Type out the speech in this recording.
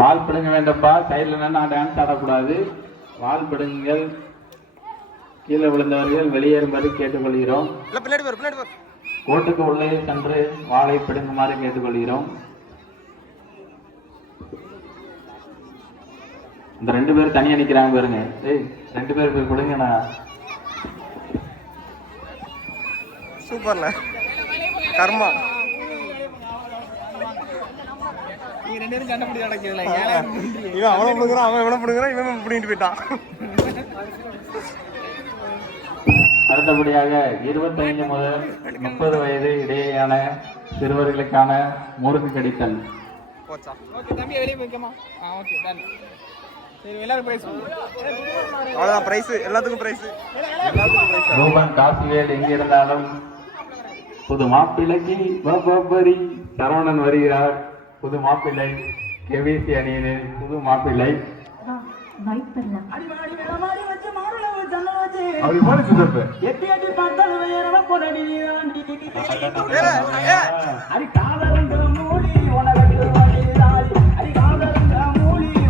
வால் பிடுங்க வேண்டப்பா, சைடில் நின்று டான்ஸ் ஆடக்கூடாது. வால் பிடுங்கள். கீழே விழுந்தவர்கள் வெளியேறும்படி கேட்டுக்கொள்கிறோம். கோட்டுக்கு உள்ளே சென்று வாளை பிடுங்குமாறு கேட்டுக்கொள்கிறோம். இந்த 2 பேர் தனியா நிக்கிறாங்க பாருங்க. ஏய், 2 பேர் போய் பிடுங்கண்ணா. சூப்பர்ல கர்மா. இவன் அவனை பிடுங்குறான், அவன் இவனை பிடுங்குறான், இவன் பிடிங்கிட்டு போயிட்டான். அடுத்தபடியாக 25 முதல் 30 வயது இடையேயான சிறுவர்களுக்கான முறுக்கு கடித்தல். ரூபன் காசிவேல் எங்கிருந்தாலும் புது மாப்பிள்ளைக்கு சரவணன் வருகிறார். புது மாப்பிள்ளை கேவிசி அணியினர். புது மாப்பிள்ளை காதல்